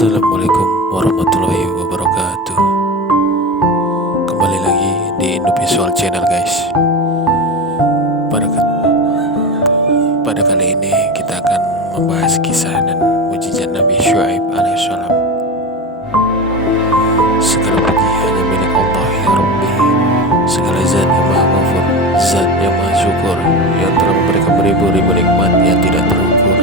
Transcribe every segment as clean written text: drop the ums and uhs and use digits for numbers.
Assalamualaikum warahmatullahi wabarakatuh. Kembali lagi di Indovisual Channel, guys. Pada kali ini kita akan membahas kisah dan mujizat Nabi Syuaib alaihissalam. Segala puji hanya milik Allah ya Rabbi. Segala zat yang maha ghafur, zat yang maha syukur, yang telah memberikan beribu-ribu nikmat yang tidak terukur.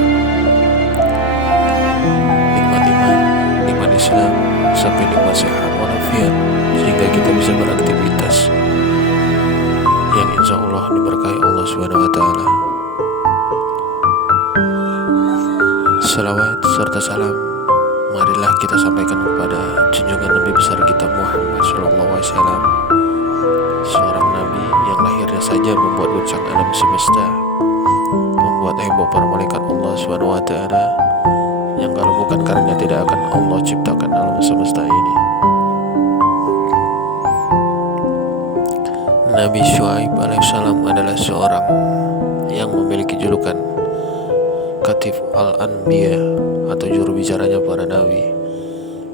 Nikmat Islam sampai nikmat sehat walafiat, sehingga kita bisa beraktivitas yang insya Allah diberkahi Allah SWT. Salawat serta salam marilah kita sampaikan kepada junjungan Nabi besar kita Muhammad SAW, seorang Nabi yang lahirnya saja membuat goncang alam semesta, membuat heboh para malaikat Allah SWT, yang kalau bukan karena tidak akan Allah ciptakan alam semesta ini. Nabi Syuaib alaihissalam adalah seorang yang memiliki julukan Khatib al-Anbiya atau juru bicaranya para nabi.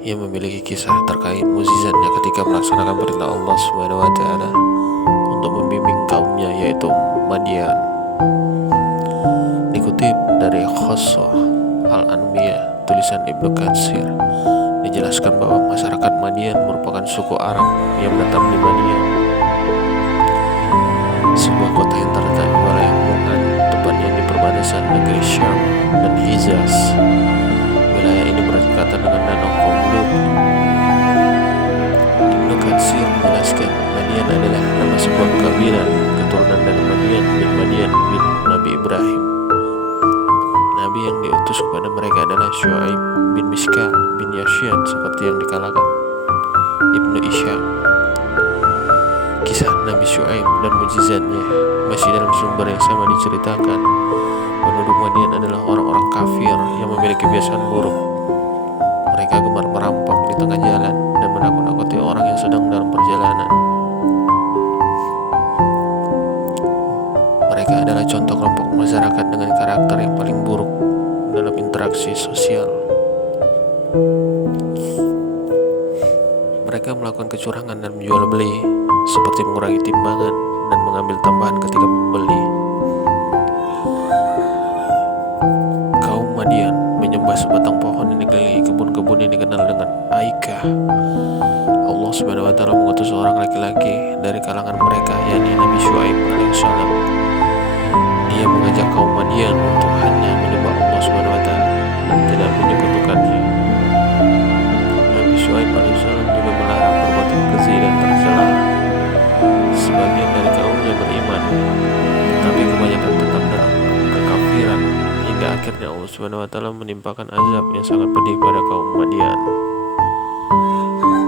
Ia memiliki kisah terkait mukjizatnya ketika melaksanakan perintah Allah SWT untuk membimbing kaumnya, yaitu Madian. Dikutip dari Qasas Al-Anbiya tulisan Ibnu Katsir, dijelaskan bahwa masyarakat Madian merupakan suku Arab yang menetap di Madian, sebuah kota yang terletak di wilayah Mu'an, tepatnya di perbatasan negeri Syam dan Hijaz. Wilayah ini berdekatan dengan danau Qumlud. Ibnu Katsir menjelaskan Madian adalah nama sebuah kabilah keturunan dari Madian bin Nabi Ibrahim. Nabi yang diutus kepada mereka adalah Syuaib bin Miskal bin Yasyan, seperti yang dikatakan Ibnu Ishaq. Kisah Nabi Syuaib dan mujizatnya masih dalam sumber yang sama diceritakan. Penduduk Madian adalah orang-orang kafir yang memiliki kebiasaan buruk. Mereka gemar merampok di tengah jalan dan menakut-nakuti orang yang sedang dalam perjalanan. Mereka adalah contoh kelompok masyarakat dengan karakter yang paling buruk dalam interaksi sosial. Mereka melakukan kecurangan dan menjual beli, seperti mengurangi timbangan dan mengambil tambahan ketika membeli. Kaum Madian menyembah sebatang pohon yang dikelilingi kebun-kebun yang dikenal dengan Aikah. Allah SWT mengutus seorang laki-laki dari kalangan mereka, yakni Nabi Syuaib alaihissalam. Dia mengajak kaum Madian untuk hanya menyembah Allah SWT dan tidak menyekutukannya. Nabi Syuaib alaihissalam juga melarang perbuatan keji dan tercela. Sebagian dari kaumnya beriman, tetapi kebanyakan tetap dalam kekafiran, hingga akhirnya Allah SWT menimpakan azab yang sangat pedih pada kaum Madian.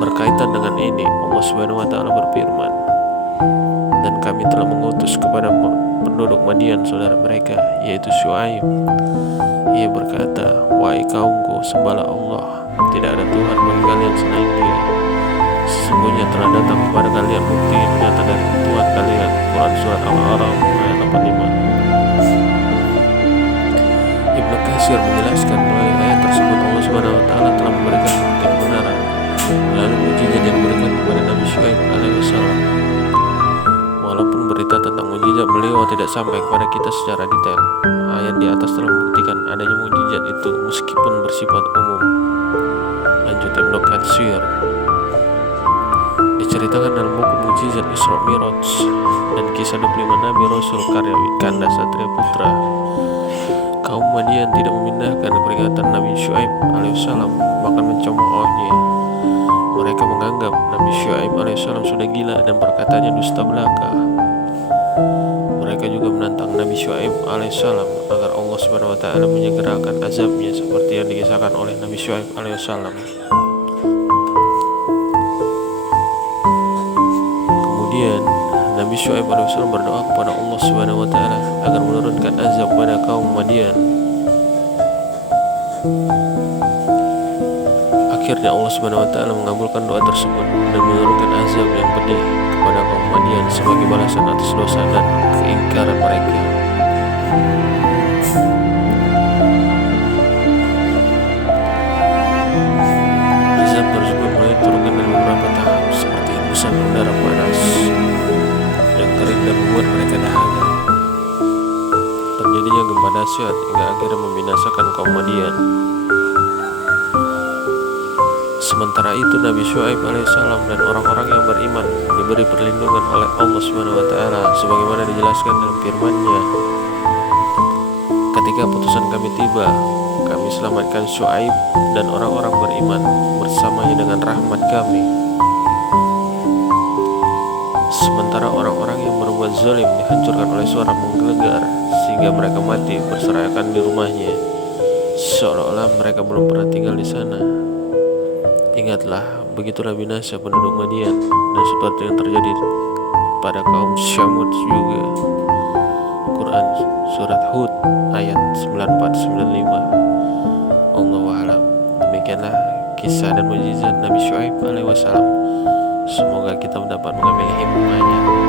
Berkaitan dengan ini, Allah SWT berfirman, "Dan kami telah mengutus kepada penduduk Madian saudara mereka, yaitu Syuaib. Ia berkata, wahai kaumku, sembahlah Allah, tidak ada Tuhan bagi kalian selain Dia. Sesungguhnya telah datang kepada kalian bukti yang nyata dari Tuhan kalian." Quran Surat Al-A'raf ayat 85. Ibnu Katsir menjelaskan melalui ayat tersebut Allah SWT telah memberikan bukti kebenaran melalui mujizat yang diberikan kepada Nabi Syuaib alaihissalam. Walaupun berita tentang mujizat beliau tidak sampai kepada kita secara detail, ayat di atas telah membuktikan adanya mujizat itu meskipun bersifat umum. Lanjut Ibnu Katsir, diceritakan dalam buku Mujizat Isra Miraj dan kisah 25 Nabi Rasul karya Wikanda Satria Putra, kaum Madian tidak memindahkan peringatan Nabi Syuaib alaihissalam, bahkan mencemoohnya. Mereka menganggap Nabi Syuaib alaihissalam sudah gila dan perkataannya dusta belaka. Mereka juga menantang Nabi Syuaib alaihissalam agar Allah SWT menyegerakan azabnya, seperti yang dikisahkan oleh Nabi Syuaib alaihissalam. Kemudian Nabi Syuaib alaihissalam berdoa kepada Allah SWT agar menurunkan azab pada kaum Madian. Akhirnya Allah SWT mengabulkan doa tersebut dan menurunkan azab yang pedih kepada kaum Madian sebagai balasan atas dosa dan keingkaran mereka. hembusan udara panas yang kering dan membuat mereka dahaga. Terjadinya gempa dahsyat hingga akhirnya membinasakan kaum Madian. Sementara itu Nabi Syuaib alaihissalam dan orang-orang yang beriman diberi perlindungan oleh Allah Subhanahu wa taala sebagaimana dijelaskan dalam firman-Nya. Ketika putusan kami tiba, kami selamatkan Syuaib dan orang-orang beriman bersamanya dengan rahmat kami. Sementara orang-orang yang berbuat zalim dihancurkan oleh suara menggelegar sehingga mereka mati berserakan di rumahnya, seolah-olah mereka belum pernah tinggal di sana. Ingatlah, begitulah binasa penduduk Madian, dan seperti yang terjadi pada kaum Syamud juga. Quran Surat Hud ayat 94-95. Allahu a'lam. Demikianlah kisah dan mukjizat Nabi Syuaib alaihi wasallam. Semoga kita mendapat mengambil hikmahnya